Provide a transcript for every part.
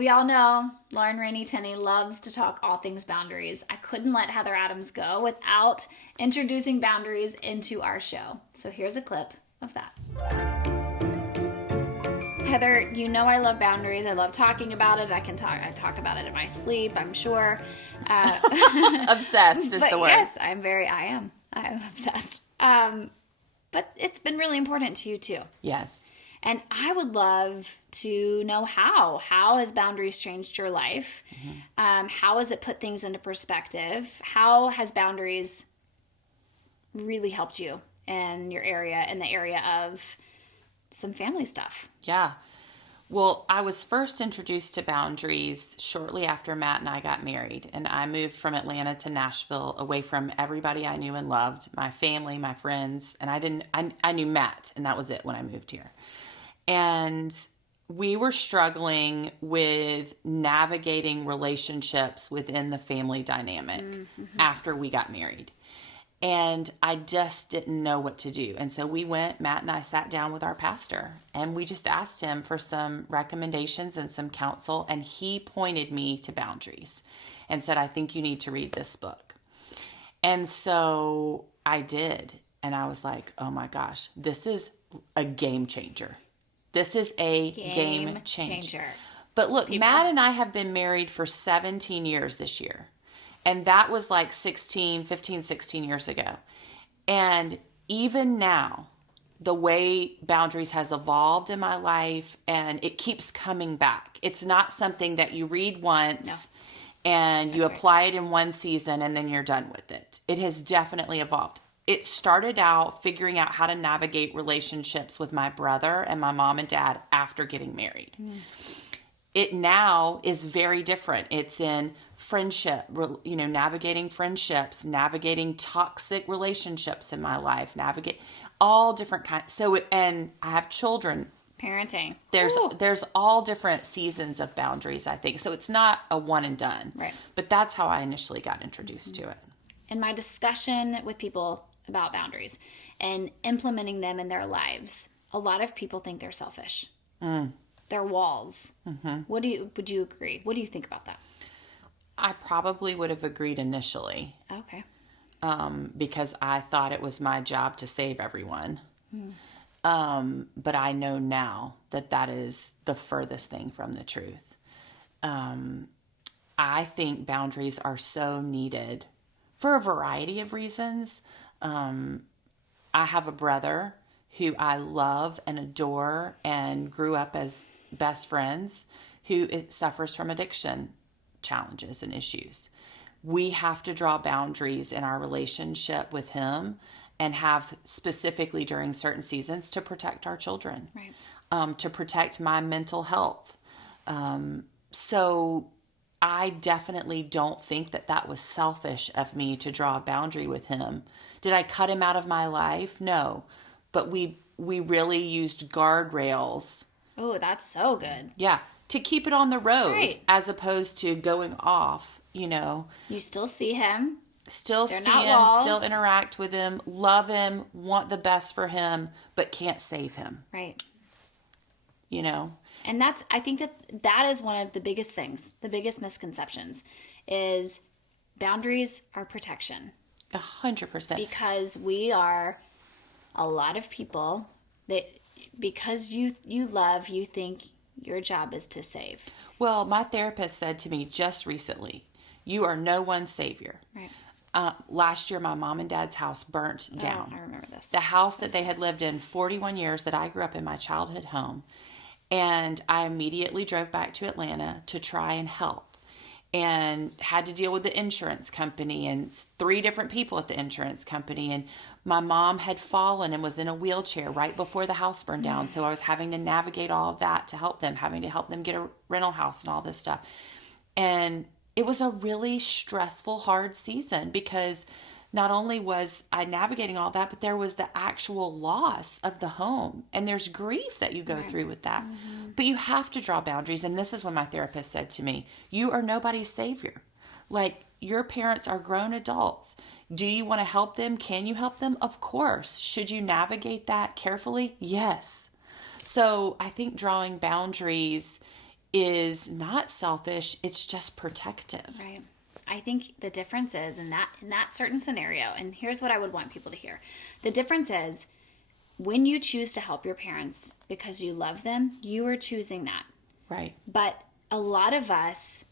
We all know Lauren Rainey Tenney loves to talk all things boundaries. I couldn't let Heather Adams go without introducing boundaries into our show. So here's a clip of that. Heather, you know I love boundaries. I love talking about it. I talk about it in my sleep, I'm sure. Obsessed is the word. Yes, I am obsessed. But it's been really important to you too. Yes. And I would love to know how. How has boundaries changed your life? Mm-hmm. How has it put things into perspective? How has boundaries really helped you in the area of some family stuff? Yeah. Well, I was first introduced to boundaries shortly after Matt and I got married. And I moved from Atlanta to Nashville, away from everybody I knew and loved, my family, my friends. And I knew Matt, and that was it when I moved here. And we were struggling with navigating relationships within the family dynamic after we got married. And I just didn't know what to do. And so Matt and I sat down with our pastor, and we just asked him for some recommendations and some counsel. And he pointed me to boundaries and said, I think you need to read this book. And so I did. And I was like, oh my gosh, this is a game changer. This is a game changer. But look, Matt and I have been married for 17 years this year. And that was like 15, 16 years ago. And even now, the way boundaries has evolved in my life, and it keeps coming back. It's not something that you read once and you apply it in one season and then you're done with it. It has definitely evolved. It started out figuring out how to navigate relationships with my brother and my mom and dad after getting married. It now is very different. It's in friendship, navigating friendships, navigating toxic relationships in my life, navigate all different kinds. And I have children. Parenting. There's all different seasons of boundaries, I think. So it's not a one and done. Right. But that's how I initially got introduced to it. In my discussion with people about boundaries and implementing them in their lives, a lot of people think they're selfish. They're walls. Mm-hmm. Would you agree? What do you think about that? I probably would have agreed initially. Okay. Because I thought it was my job to save everyone. But I know now that is the furthest thing from the truth. I think boundaries are so needed for a variety of reasons. I have a brother who I love and adore and grew up as best friends who suffers from addiction challenges and issues. We have to draw boundaries in our relationship with him and have specifically during certain seasons to protect our children, right. To protect my mental health. So I definitely don't think that was selfish of me to draw a boundary with him. Did I cut him out of my life? No. But we really used guardrails. Oh, that's so good. Yeah. To keep it on the road, right. As opposed to going off, You still see him. Still see him, still interact with him, love him, want the best for him, but can't save him. Right. And I think that is one of the biggest things, the biggest misconceptions, is boundaries are protection. 100%. Because we are a lot of people that, because you think your job is to save. Well, my therapist said to me just recently, you are no one's savior. Right. Last year, my mom and dad's house burnt down. I remember this. The house that they had lived in 41 years that I grew up in, my childhood home. And I immediately drove back to Atlanta to try and help, and had to deal with the insurance company and 3 different people at the insurance company. And my mom had fallen and was in a wheelchair right before the house burned down. So I was having to navigate all of that to help them, having to help them get a rental house and all this stuff. And it was a really stressful, hard season because not only was I navigating all that, but there was the actual loss of the home. And there's grief that you go through with that. Mm-hmm. But you have to draw boundaries. And this is what my therapist said to me. You are nobody's savior. Like, your parents are grown adults. Do you want to help them? Can you help them? Of course. Should you navigate that carefully? Yes. So I think drawing boundaries is not selfish. It's just protective. Right. I think the difference is in that certain scenario, and here's what I would want people to hear. The difference is when you choose to help your parents because you love them, you are choosing that. Right. But a lot of us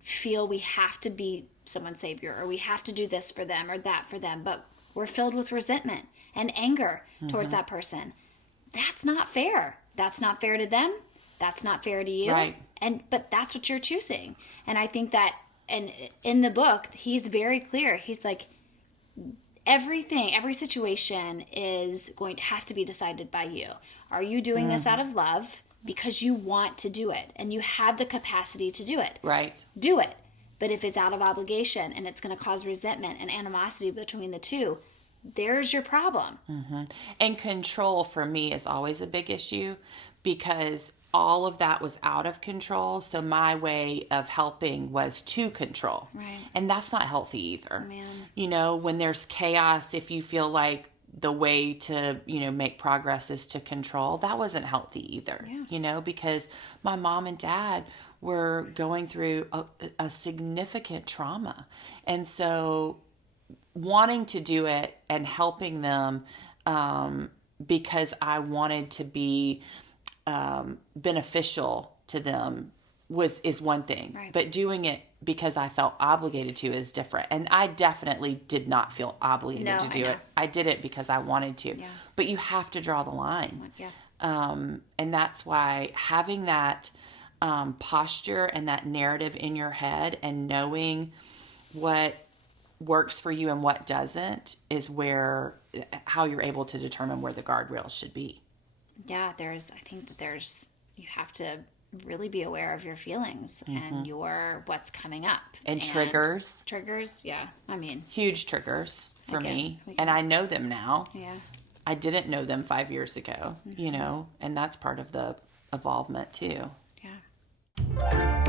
feel we have to be someone's savior, or we have to do this for them or that for them, but we're filled with resentment and anger towards that person. That's not fair. That's not fair to them. That's not fair to you. Right. But that's what you're choosing. And I think that, and in the book, he's very clear. He's like, every situation has to be decided by you. Are you doing this out of love because you want to do it and you have the capacity to do it? Right. Do it. But if it's out of obligation and it's going to cause resentment and animosity between the two, there's your problem. And control for me is always a big issue because all of that was out of control. So my way of helping was to control. Right. And that's not healthy either. Man. You know, when there's chaos, if you feel like the way to, make progress is to control, that wasn't healthy either. Yeah. Because my mom and dad were going through a significant trauma. And so wanting to do it and helping them because I wanted to be beneficial to them is one thing. Right. But doing it because I felt obligated to is different. And I definitely did not feel obligated to do it. I did it because I wanted to. Yeah. But you have to draw the line. Yeah. And that's why having that posture and that narrative in your head and knowing what works for you and what doesn't is how you're able to determine where the guardrails should be. Yeah, I think that you have to really be aware of your feelings and what's coming up. And triggers. Triggers, yeah. I mean, huge triggers for me. Okay. And I know them now. Yeah. I didn't know them 5 years ago, and that's part of the evolvement too. Yeah.